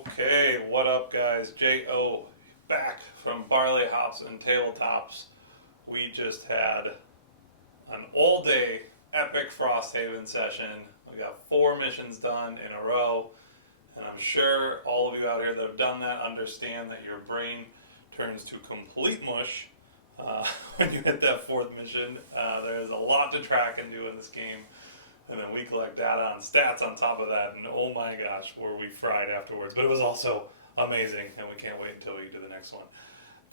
Okay, what up guys? J.O. back from Barley Hops and Tabletops. We just had an all-day epic Frosthaven session. We got 4 missions done in a row, and I'm sure all of you out here that have done that understand that your brain turns to complete mush when you hit that 4th mission. There's a lot to track and do in this game. And then we collect data on stats on top of that, and oh my gosh, were we fried afterwards. But it was also amazing, and we can't wait until we do the next one.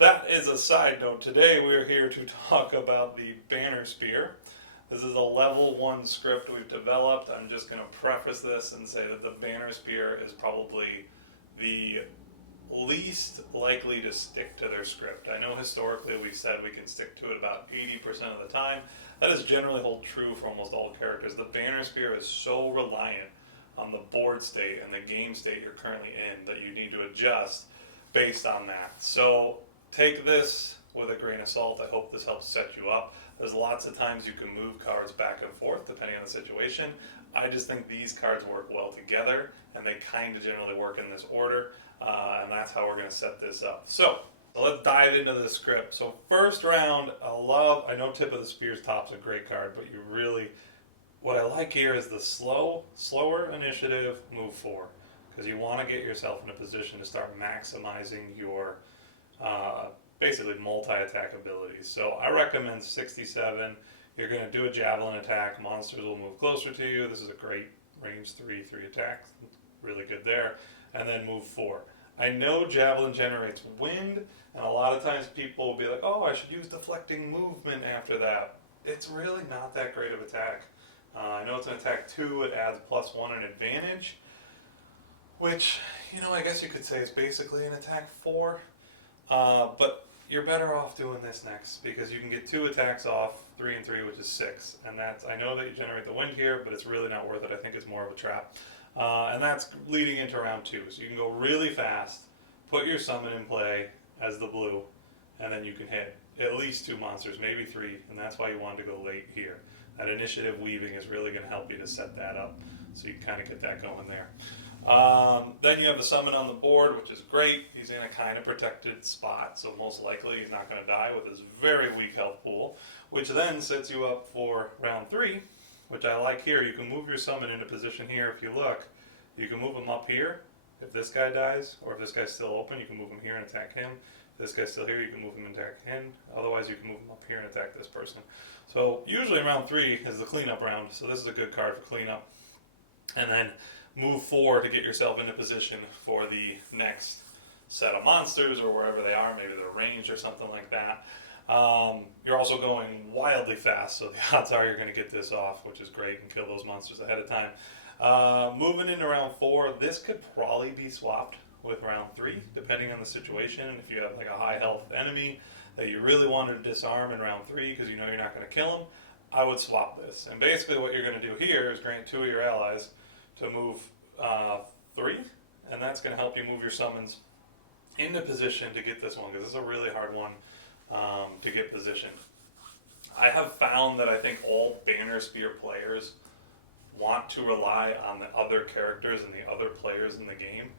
That is a side note. Today we're here to talk about the Bannerspear. This is a level 1 script we've developed. I'm just going to preface this and say that the Bannerspear is probably the least likely to stick to their script. I know historically we've said we can stick to it about 80% of the time. That is generally hold true for almost all characters. The Bannerspear is so reliant on the board state and the game state you're currently in that you need to adjust based on that. So take this with a grain of salt. I hope this helps set you up. There's lots of times you can move cards back and forth depending on the situation. I just think these cards work well together, and they kind of generally work in this order, and that's how we're going to set this up. So let's dive into the script. So first round, I know Tip of the Spear's Top's a great card, but you really, what I like here is the slower initiative, move 4. Because you want to get yourself in a position to start maximizing your basically multi-attack abilities. So I recommend 67. You're going to do a javelin attack, monsters will move closer to you. This is a great range 3 attack, really good there. And then move 4. I know Javelin generates wind, and a lot of times people will be like, oh, I should use deflecting movement after that. It's really not that great of attack. I know it's an attack 2, it adds +1 in advantage, which, I guess you could say is basically an attack 4. But you're better off doing this next, because you can get 2 attacks off, 3 and 3, which is 6. And I know that you generate the wind here, but it's really not worth it. I think it's more of a trap. And that's leading into round 2. So you can go really fast, put your summon in play as the blue, and then you can hit at least 2 monsters, maybe 3, and that's why you wanted to go late here. That initiative weaving is really going to help you to set that up, so you can kind of get that going there. Then you have the summon on the board, which is great. He's in a kind of protected spot, so most likely he's not going to die with his very weak health pool, which then sets you up for round 3, which I like here. You can move your summon into position here. If you look, you can move him up here. If this guy dies, or if this guy's still open, you can move him here and attack him. If this guy's still here, you can move him and attack him. Otherwise, you can move him up here and attack this person. So usually round 3 is the cleanup round, so this is a good card for cleanup. And then move 4 to get yourself into position for the next set of monsters, or wherever they are. Maybe they're ranged or something like that. You're also going wildly fast, so the odds are you're going to get this off, which is great, and kill those monsters ahead of time. Moving into round 4, this could probably be swapped with round 3, depending on the situation. If you have like a high health enemy that you really want to disarm in round 3 because you know you're not going to kill him, I would swap this. And basically what you're going to do here is grant 2 of your allies to move 3, and that's going to help you move your summons into position to get this one, because this is a really hard one to get position. I have found that I think all Bannerspear players want to rely on the other characters and the other players in the game.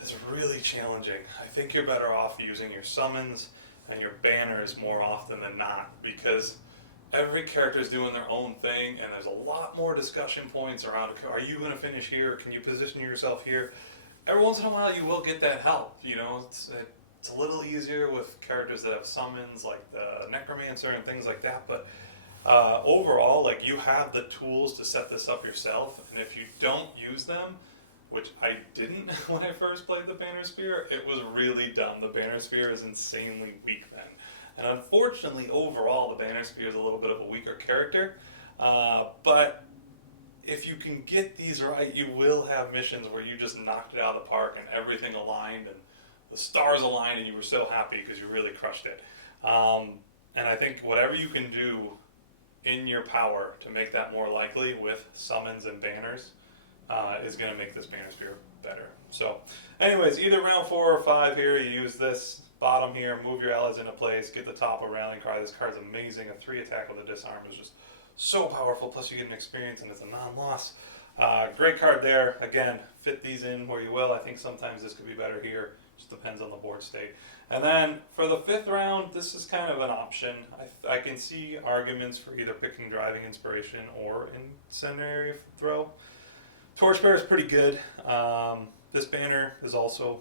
It's really challenging. I think you're better off using your summons and your banners more often than not, because every character is doing their own thing, and there's a lot more discussion points around, are you going to finish here? Can you position yourself here? Every once in a while you will get that help. It's a little easier with characters that have summons, like the Necromancer and things like that, but overall, like, you have the tools to set this up yourself, and if you don't use them, which I didn't when I first played the Bannerspear, it was really dumb. The Bannerspear is insanely weak then. And unfortunately, overall, the Bannerspear is a little bit of a weaker character, but if you can get these right, you will have missions where you just knocked it out of the park and everything aligned and the stars aligned and you were so happy because you really crushed it. And I think whatever you can do in your power to make that more likely with summons and banners is going to make this Bannerspear better. So anyways, either round 4 or 5 here, you use this bottom here, move your allies into place, get the top of Rallying Cry. This card's amazing. A 3 attack with a disarm is just so powerful, plus you get an experience and it's a non-loss. Great card there. Again, fit these in where you will. I think sometimes this could be better here. Just depends on the board state. And then for the 5th round, this is kind of an option. I can see arguments for either picking Driving Inspiration or Incendiary Throw. Torchbearer is pretty good. This banner is also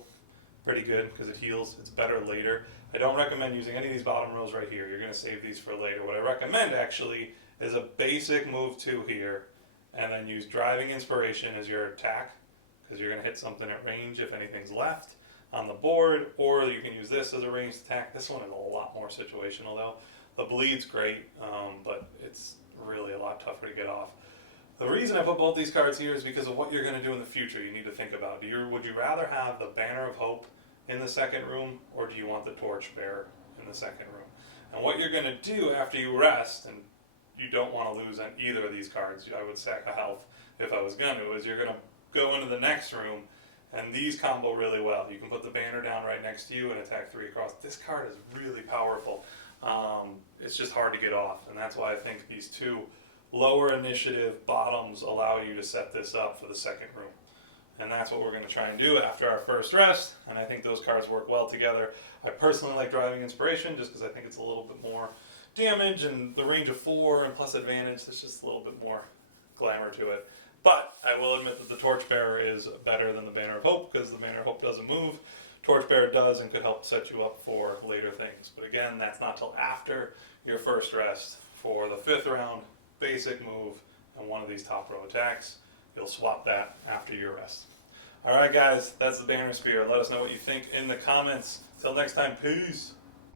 pretty good because it heals. It's better later. I don't recommend using any of these bottom rows right here. You're going to save these for later. What I recommend actually is a basic move 2 here, and then use Driving Inspiration as your attack, because you're going to hit something at range if anything's left on the board, or you can use this as a ranged attack. This one is a lot more situational though. The bleed's great, but it's really a lot tougher to get off. The reason I put both these cards here is because of what you're going to do in the future. You need to think about. Would you rather have the Banner of Hope in the second room, or do you want the Torchbearer in the second room? And what you're going to do after you rest, and you don't want to lose on either of these cards, I would sack a health if I was going to, is you're going to go into the next room, and these combo really well. You can put the banner down right next to you and attack 3 across. This card is really powerful. It's just hard to get off, and that's why I think these 2 lower initiative bottoms allow you to set this up for the second room. And that's what we're going to try and do after our first rest, and I think those cards work well together. I personally like Driving Inspiration just because I think it's a little bit more damage and the range of 4 and plus advantage. There's just a little bit more glamour to it. But I will admit that the Torchbearer is better than the Banner of Hope, because the Banner of Hope doesn't move. Torchbearer does and could help set you up for later things. But again, that's not till after your first rest. For the 5th round, basic move and one of these top row attacks. You'll swap that after your rest. Alright guys, that's the Bannerspear. Let us know what you think in the comments. Till next time, peace!